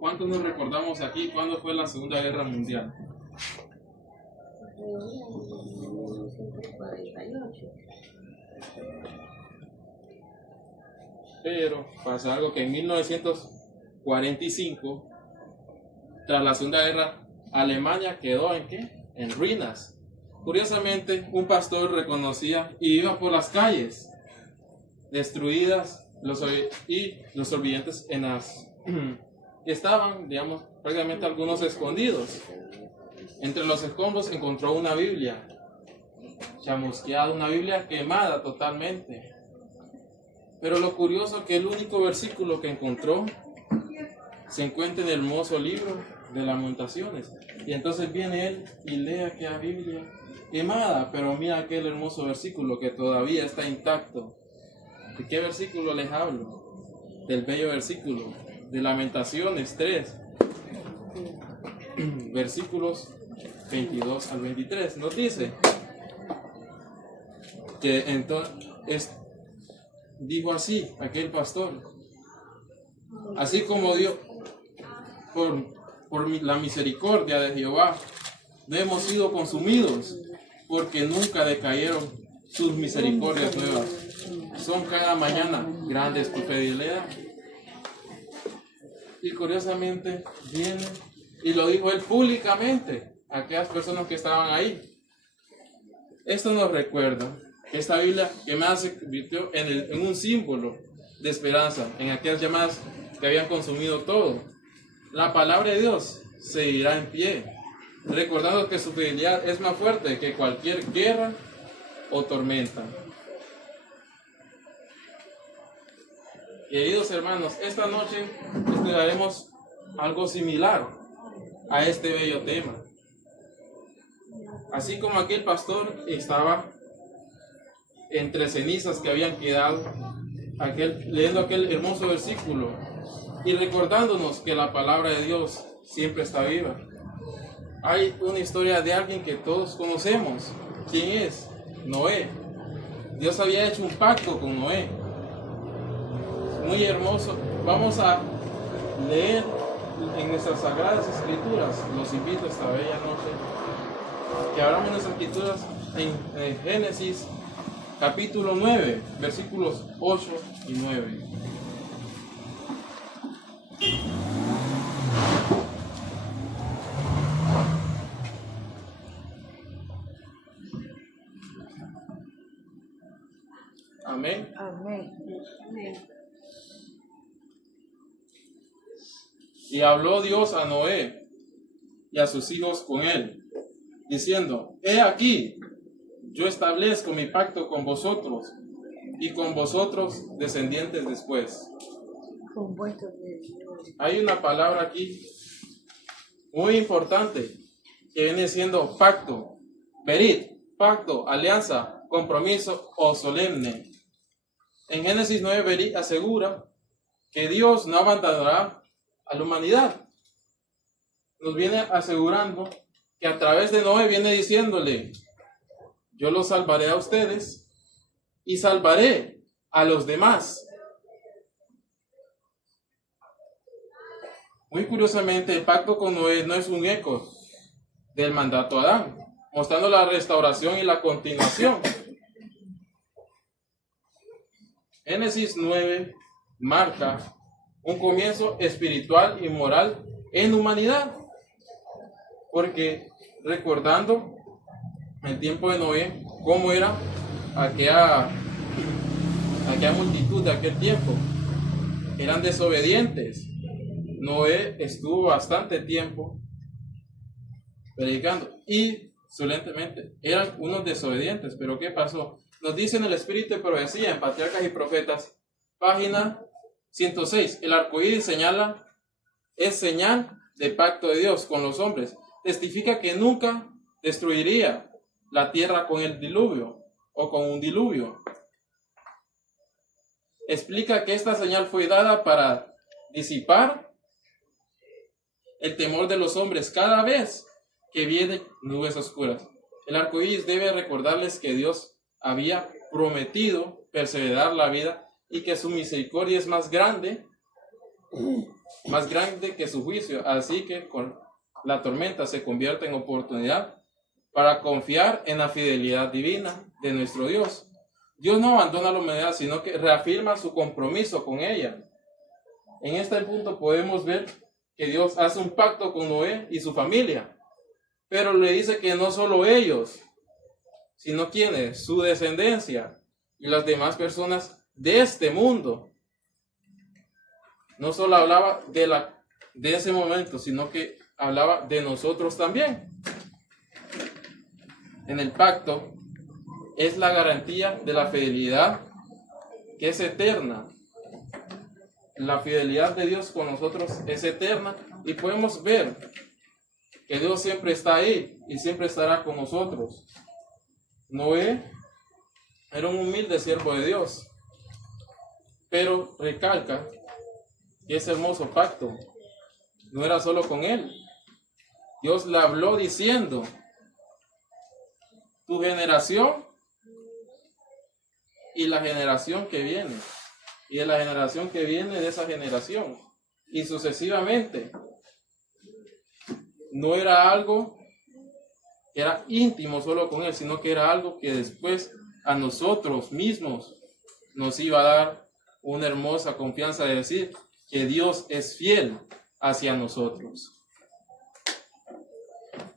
¿Cuántos nos recordamos aquí cuándo fue la Segunda Guerra Mundial? 1948. Pero pasa algo que en 1945, tras la Segunda Guerra, Alemania quedó ¿en qué? En ruinas. Curiosamente, un pastor reconocía y iba por las calles destruidas y los sobrevivientes en las que estaban, digamos, prácticamente algunos escondidos. Entre los escombros encontró una Biblia chamusqueada, una Biblia quemada totalmente. Pero lo curioso es que el único versículo que encontró se encuentra en el hermoso libro de Lamentaciones. Y entonces viene él y lee aquella Biblia quemada, pero mira aquel hermoso versículo que todavía está intacto. ¿De qué versículo les hablo? Del bello versículo de Lamentaciones 3, versículos 22 al 23. Nos dice que entonces dijo así aquel pastor: así como Dios, por la misericordia de Jehová, no hemos sido consumidos, porque nunca decayeron sus misericordias nuevas. Son cada mañana grandes tu fidelidad. Y curiosamente viene y lo dijo él públicamente a aquellas personas que estaban ahí. Esto nos recuerda esta Biblia que más se convirtió en un símbolo de esperanza en aquellas llamadas que habían consumido todo. La palabra de Dios seguirá en pie, recordando que su fidelidad es más fuerte que cualquier guerra o tormenta. Queridos hermanos, esta noche estudiaremos algo similar a este bello tema. Así como aquel pastor estaba entre cenizas que habían quedado, leyendo aquel hermoso versículo y recordándonos que la palabra de Dios siempre está viva. Hay una historia de alguien que todos conocemos. ¿Quién es? Noé. Dios había hecho un pacto con Noé. Muy hermoso. Vamos a leer en nuestras sagradas escrituras. Los invito a esta bella noche que abramos nuestras escrituras en Génesis capítulo 9, versículos 8 y 9. Amén. Amén. Y habló Dios a Noé y a sus hijos con él, diciendo: he aquí, yo establezco mi pacto con vosotros y con vosotros descendientes después. Con vuestros descendientes. Hay una palabra aquí muy importante que viene siendo pacto, berit, pacto, alianza, compromiso o solemne. En Génesis 9, berit asegura que Dios no abandonará a la humanidad. Nos viene asegurando que a través de Noé viene diciéndole: yo los salvaré a ustedes y salvaré a los demás. Muy curiosamente, el pacto con Noé no es un eco del mandato a Adán, mostrando la restauración y la continuación. Génesis 9 marca un comienzo espiritual y moral en humanidad, porque recordando el tiempo de Noé, cómo era aquella multitud de aquel tiempo, eran desobedientes. Noé estuvo bastante tiempo predicando y solentemente eran unos desobedientes. Pero ¿qué pasó? Nos dice en el Espíritu de Profecía, en Patriarcas y Profetas, página 106, el arcoíris es señal de pacto de Dios con los hombres. Testifica que nunca destruiría la tierra con el diluvio o con un diluvio. Explica que esta señal fue dada para disipar el temor de los hombres cada vez que vienen nubes oscuras. El arcoíris debe recordarles que Dios había prometido perseverar la vida y que su misericordia es más grande más grande que su juicio, así que con la tormenta se convierte en oportunidad para confiar en la fidelidad divina de nuestro Dios. Dios no abandona la humanidad, sino que reafirma su compromiso con ella. En este punto podemos ver que Dios hace un pacto con Noé y su familia, pero le dice que no solo ellos, sino quienes, su descendencia y las demás personas de este mundo. No solo hablaba de ese momento, sino que hablaba de nosotros también. En el pacto es la garantía de la fidelidad que es eterna. La fidelidad de Dios con nosotros es eterna y podemos ver que Dios siempre está ahí y siempre estará con nosotros. Noé era un humilde siervo de Dios, pero recalca que ese hermoso pacto no era solo con él. Dios le habló diciendo: tu generación y la generación que viene, y de la generación que viene de esa generación, y sucesivamente. No era algo que era íntimo solo con él, sino que era algo que después a nosotros mismos nos iba a dar una hermosa confianza de decir que Dios es fiel hacia nosotros.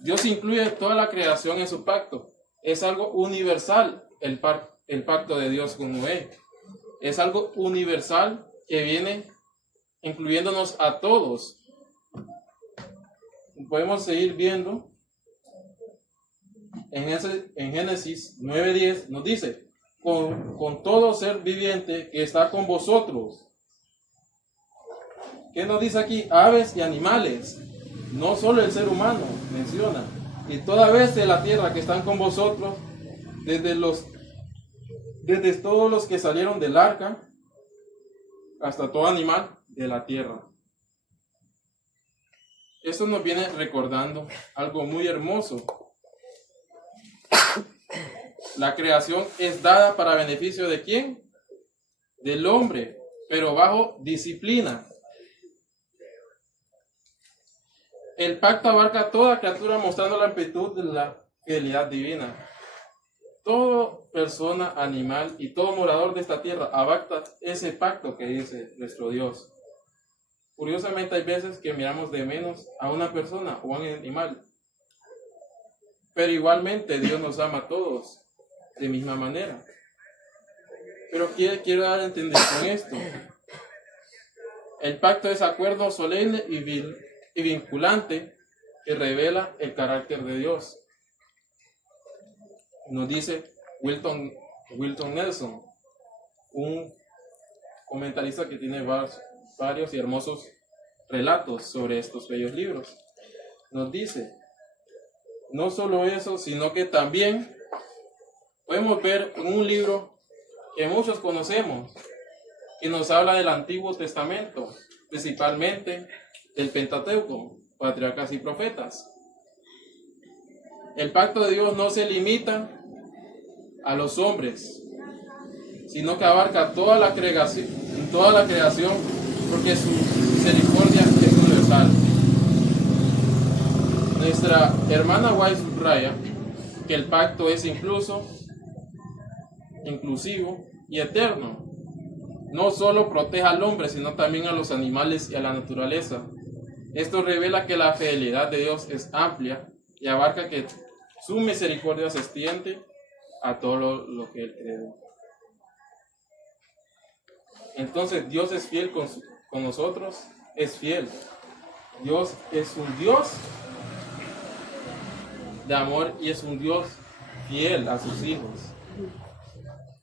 Dios incluye toda la creación en su pacto. Es algo universal el pacto de Dios con Noé. Es algo universal que viene incluyéndonos a todos. Podemos seguir viendo en Génesis 9:10 nos dice: con todo ser viviente que está con vosotros. ¿Qué nos dice aquí? Aves y animales, no solo el ser humano, menciona. Y toda bestia de la tierra que están con vosotros, desde todos los que salieron del arca, hasta todo animal de la tierra. Esto nos viene recordando algo muy hermoso. La creación es dada para beneficio ¿de quién? Del hombre, pero bajo disciplina. El pacto abarca a toda criatura mostrando la amplitud de la fidelidad divina. Toda persona, animal y todo morador de esta tierra abarca ese pacto que dice nuestro Dios. Curiosamente hay veces que miramos de menos a una persona o a un animal, pero igualmente Dios nos ama a todos de misma manera. Pero quiero dar a entender con esto: el pacto es acuerdo solemne y vinculante que revela el carácter de Dios. Nos dice Wilton Nelson, un comentarista que tiene varios y hermosos relatos sobre estos bellos libros. Nos dice: no solo eso, sino que también podemos ver en un libro que muchos conocemos, que nos habla del Antiguo Testamento, principalmente del Pentateuco, patriarcas y profetas. El pacto de Dios no se limita a los hombres, sino que abarca toda la creación, porque su misericordia es universal. Nuestra hermana White subraya que el pacto es inclusivo y eterno. No solo protege al hombre, sino también a los animales y a la naturaleza. Esto revela que la fidelidad de Dios es amplia y abarca que su misericordia se extiende a todo lo que Él creó. Entonces Dios es fiel con nosotros, es fiel. Dios es un Dios de amor y es un Dios fiel a sus hijos.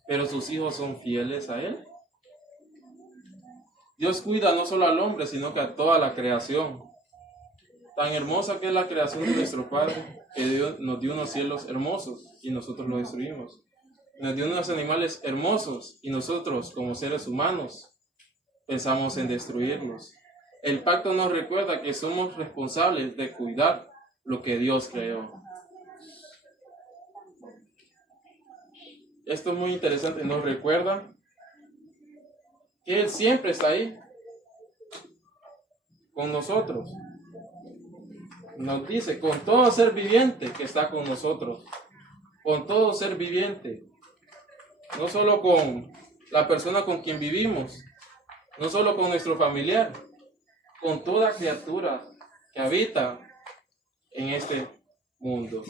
Pero sus hijos son fieles a Él. Dios cuida no solo al hombre, sino que a toda la creación. Tan hermosa que es la creación de nuestro Padre, que Dios nos dio unos cielos hermosos y nosotros los destruimos. Nos dio unos animales hermosos y nosotros, como seres humanos, pensamos en destruirlos. El pacto nos recuerda que somos responsables de cuidar lo que Dios creó. Esto es muy interesante, nos recuerda que Él siempre está ahí. con nosotros. Nos dice, con todo ser viviente que está con nosotros. Con todo ser viviente. No solo con la persona con quien vivimos, no solo con nuestro familiar, con toda criatura que habita en este mundo.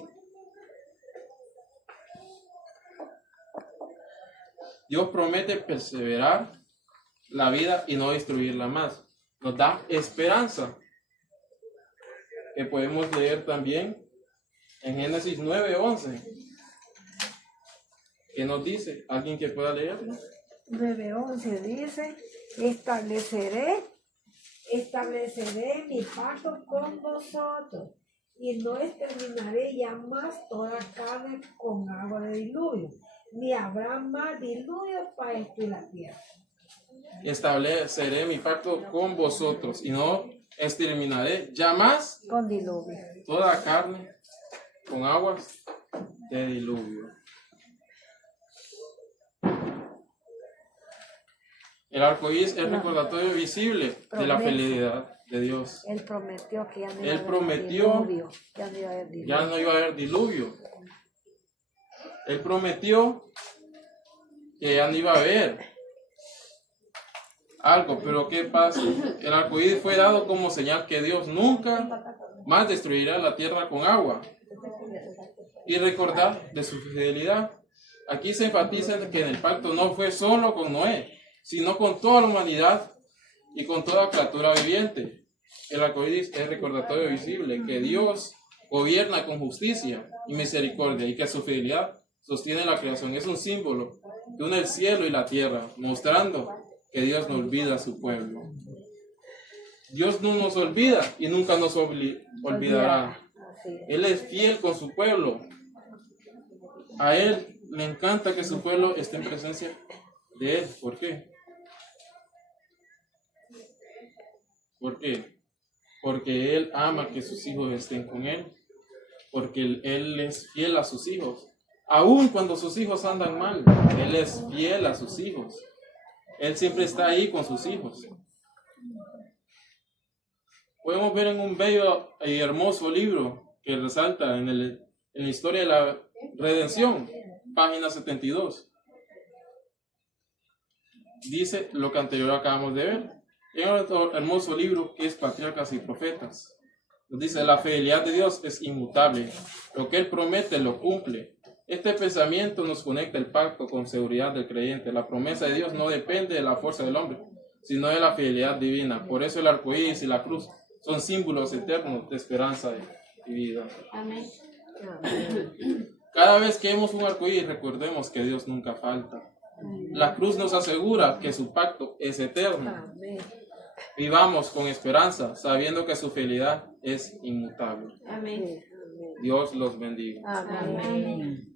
Dios promete perseverar la vida y no destruirla más. Nos da esperanza, que podemos leer también en Génesis 9:11. ¿Qué nos dice? ¿Alguien que pueda leerlo? 9:11 dice, estableceré mi pacto con vosotros y no exterminaré ya más toda carne con agua de diluvio, ni habrá más diluvio para destruir la tierra. Estableceré mi pacto con vosotros y no exterminaré ya más Con diluvio. toda carne con aguas de diluvio. El arco iris es el recordatorio visible de la fidelidad de Dios. Él prometió que ya no Él prometió ya no iba a haber diluvio. Él prometió que ya no iba a haber algo, pero ¿qué pasa? El arco iris fue dado como señal que Dios nunca más destruirá la tierra con agua. Y recordar de su fidelidad. Aquí se enfatiza que en el pacto no fue solo con Noé, sino con toda la humanidad y con toda criatura viviente. El arco iris es recordatorio visible que Dios gobierna con justicia y misericordia y que su fidelidad sostiene la creación. Es un símbolo que une el cielo y la tierra, mostrando que Dios no olvida a su pueblo. Dios no nos olvida y nunca nos olvidará. Él es fiel con su pueblo. A Él le encanta que su pueblo esté en presencia de Él. ¿Por qué? ¿Por qué? Porque Él ama que sus hijos estén con Él. Porque Él es fiel a sus hijos. Aun cuando sus hijos andan mal, Él es fiel a sus hijos. Él siempre está ahí con sus hijos. Podemos ver en un bello y hermoso libro que resalta en la historia de la redención, página 72. Dice lo que anterior acabamos de ver. En otro hermoso libro que es Patriarcas y Profetas. Nos dice, la fidelidad de Dios es inmutable. Lo que Él promete lo cumple. Este pensamiento nos conecta el pacto con seguridad del creyente. La promesa de Dios no depende de la fuerza del hombre, sino de la fidelidad divina. Por eso el arco iris y la cruz son símbolos eternos de esperanza y vida. Amén. Cada vez que vemos un arco iris, recordemos que Dios nunca falta. La cruz nos asegura que su pacto es eterno. Vivamos con esperanza, sabiendo que su fidelidad es inmutable. Amén. Dios los bendiga. Amén.